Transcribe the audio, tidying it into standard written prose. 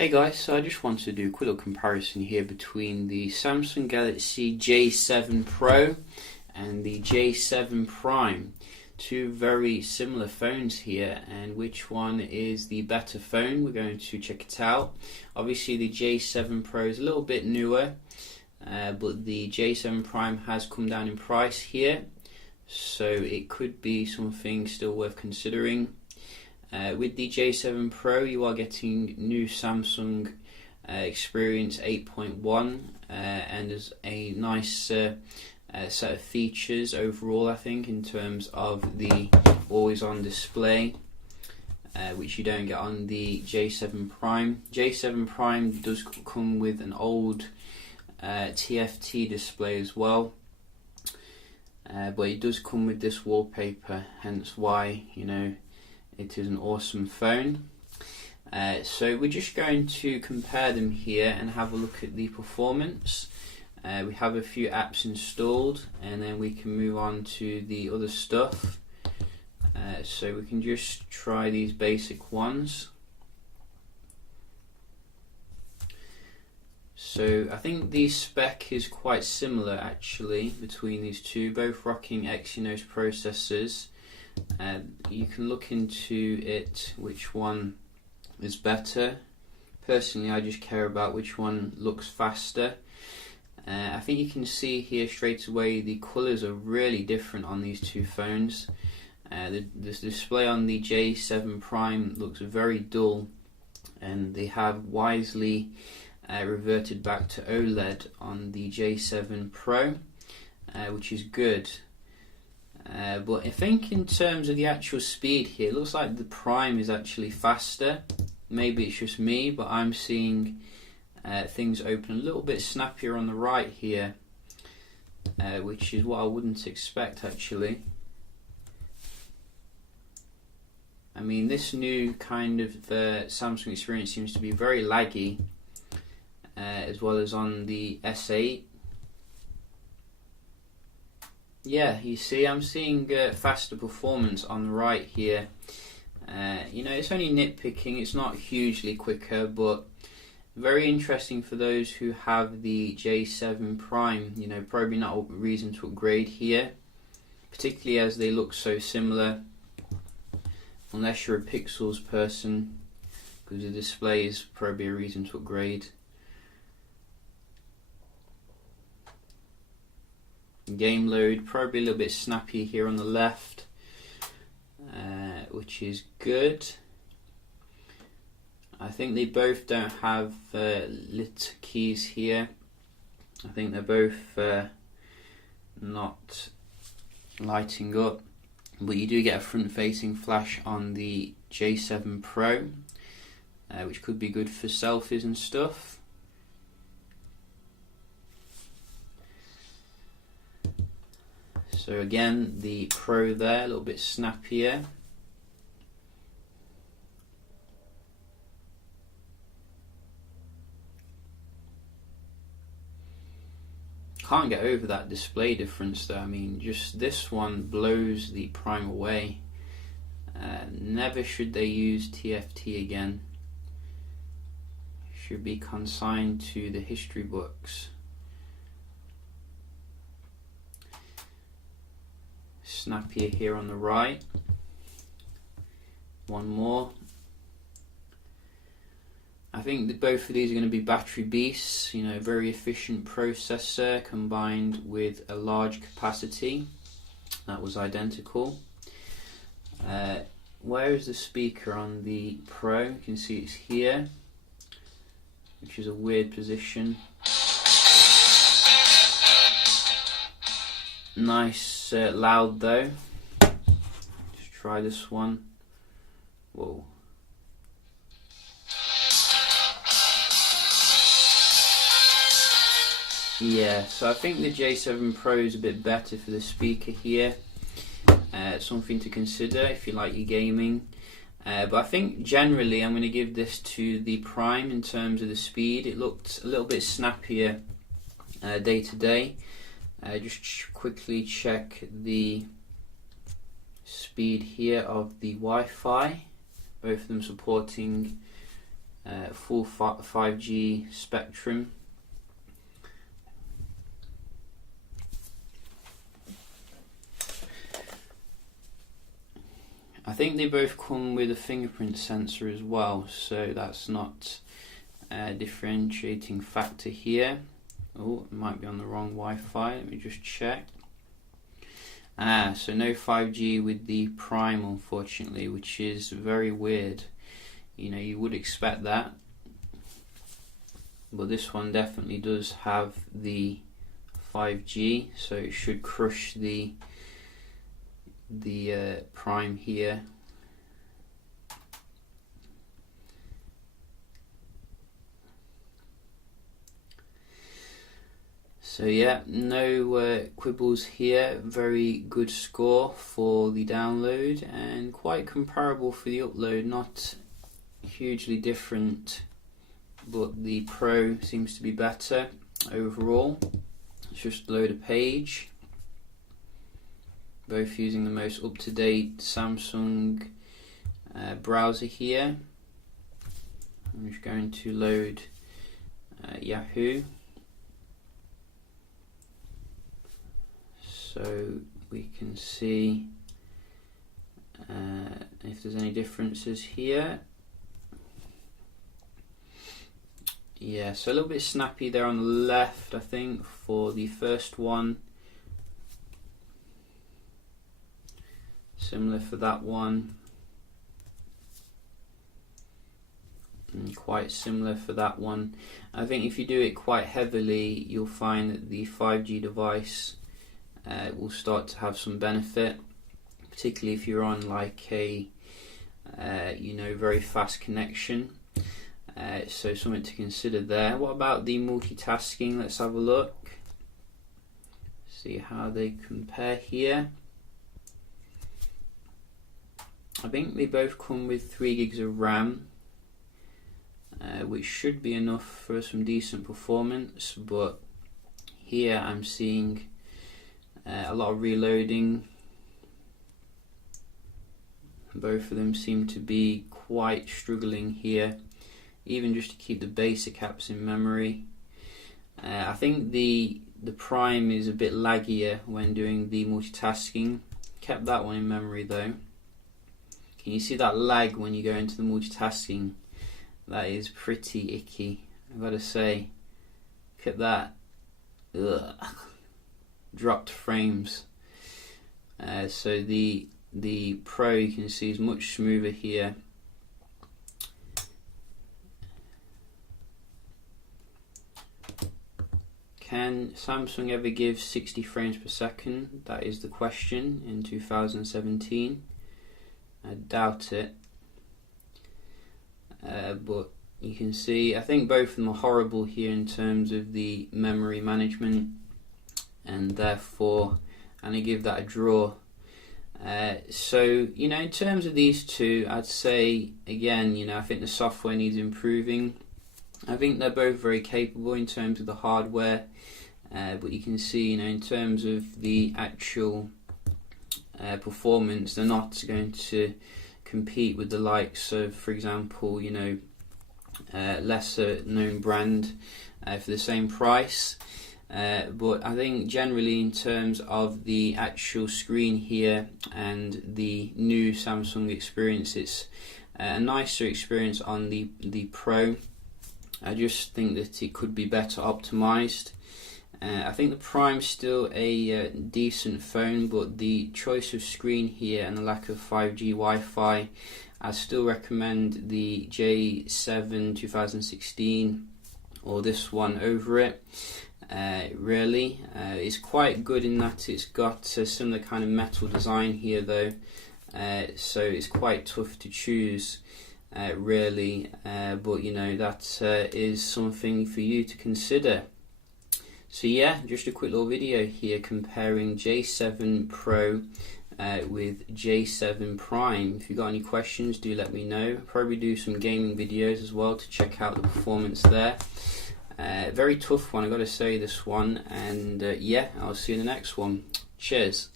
Hey guys, so I just wanted to do a quick little comparison here between the Samsung Galaxy J7 Pro and the J7 Prime. Two very similar phones here, and which one is the better phone? We're going to check it out. Obviously the J7 Pro is a little bit newer, but the J7 Prime has come down in price here, so it could be something still worth considering. With the J7 Pro you are getting new Samsung Experience 8.1 and there's a nice set of features overall, I think, in terms of the always on display, which you don't get on the J7 Prime. J7 Prime does come with an old TFT display as well, but it does come with this wallpaper, hence why, you know, it is an awesome phone. So we're just going to compare them here and have a look at the performance. We have a few apps installed and then we can move on to the other stuff. So we can just try these basic ones. So I think the spec is quite similar actually between these two, both rocking Exynos processors. You can look into it, which one is better. Personally, I just care about which one looks faster. I think you can see here straight away the colours are really different on these two phones. The display on the J7 Prime looks very dull, and they have wisely reverted back to OLED on the J7 Pro, which is good. But I think in terms of the actual speed here, it looks like the Prime is actually faster. Maybe it's just me, but I'm seeing things open a little bit snappier on the right here, which is what I wouldn't expect actually. I mean, this new kind of Samsung Experience seems to be very laggy, as well as on the S8. Yeah, you see, I'm seeing faster performance on the right here. You know, it's only nitpicking, it's not hugely quicker, but very interesting for those who have the J7 Prime. You know, probably not a reason to upgrade here, particularly as they look so similar, unless you're a pixels person, because the display is probably a reason to upgrade. Game load probably a little bit snappy here on the left, which is good. I think they both don't have lit keys here. I think they're both not lighting up, but you do get a front facing flash on the J7 Pro, which could be good for selfies and stuff. So again, the Pro there, a little bit snappier. Can't get over that display difference though. I mean, just this one blows the Prime away. Never should they use TFT again. Should be consigned to the history books. Snappier here on the right. One more. I think that both of these are going to be battery beasts. You know, very efficient processor combined with a large capacity. That was identical. Where is the speaker on the Pro? You can see it's here, which is a weird position. Nice loud though. Just try this one. Whoa. Yeah, so I think the J7 Pro is a bit better for the speaker here. Something to consider if you like your gaming. But I think generally I'm going to give this to the Prime in terms of the speed. It looked a little bit snappier day to day. Just quickly check the speed here of the Wi-Fi, both of them supporting full 5G spectrum. I think they both come with a fingerprint sensor as well, so that's not a differentiating factor here. Oh, it might be on the wrong Wi-Fi, let me just check. So no 5G with the Prime, unfortunately, which is very weird. You know, you would expect that, but this one definitely does have the 5G, so it should crush the Prime here. So yeah, no quibbles here. Very good score for the download and quite comparable for the upload. Not hugely different, but the Pro seems to be better overall. Let's just load a page. Both using the most up-to-date Samsung browser here. I'm just going to load Yahoo, so we can see if there's any differences here. Yeah, so a little bit snappy there on the left, I think, for the first one. Similar for that one, and quite similar for that one. I think if you do it quite heavily, you'll find that the 5G device will start to have some benefit, particularly if you're on like a very fast connection. So something to consider there. What about the multitasking? Let's have a look, see how they compare here. I think they both come with 3 gigs of RAM, which should be enough for some decent performance, but here I'm seeing a lot of reloading. Both of them seem to be quite struggling here, even just to keep the basic apps in memory. I think the Prime is a bit laggier when doing the multitasking. Kept that one in memory though. Can you see that lag when you go into the multitasking? That is pretty icky, I've got to say. Look at that. Ugh. Dropped frames. So the Pro, you can see, is much smoother here. Can Samsung ever give 60 frames per second? That is the question in 2017. I doubt it, but you can see I think both of them are horrible here in terms of the memory management, and therefore I'm going to give that a draw. So in terms of these two, I'd say again, I think the software needs improving. I think they're both very capable in terms of the hardware, but you can see in terms of the actual performance, they're not going to compete with the likes of, for example, lesser known brand for the same price. But I think generally in terms of the actual screen here and the new Samsung experience, it's a nicer experience on the Pro. I just think that it could be better optimized. I think the Prime's still a decent phone, but the choice of screen here and the lack of 5G Wi-Fi, I still recommend the J7 2016 or this one over it. Really, it's quite good in that it's got a similar kind of metal design here though, so it's quite tough to choose. Really, but that is something for you to consider. So yeah, just a quick little video here comparing J7 Pro with J7 Prime. If you've got any questions, do let me know. I'll probably do some gaming videos as well to check out the performance there. Very tough one, I got to say, this one, and yeah, I'll see you in the next one. Cheers.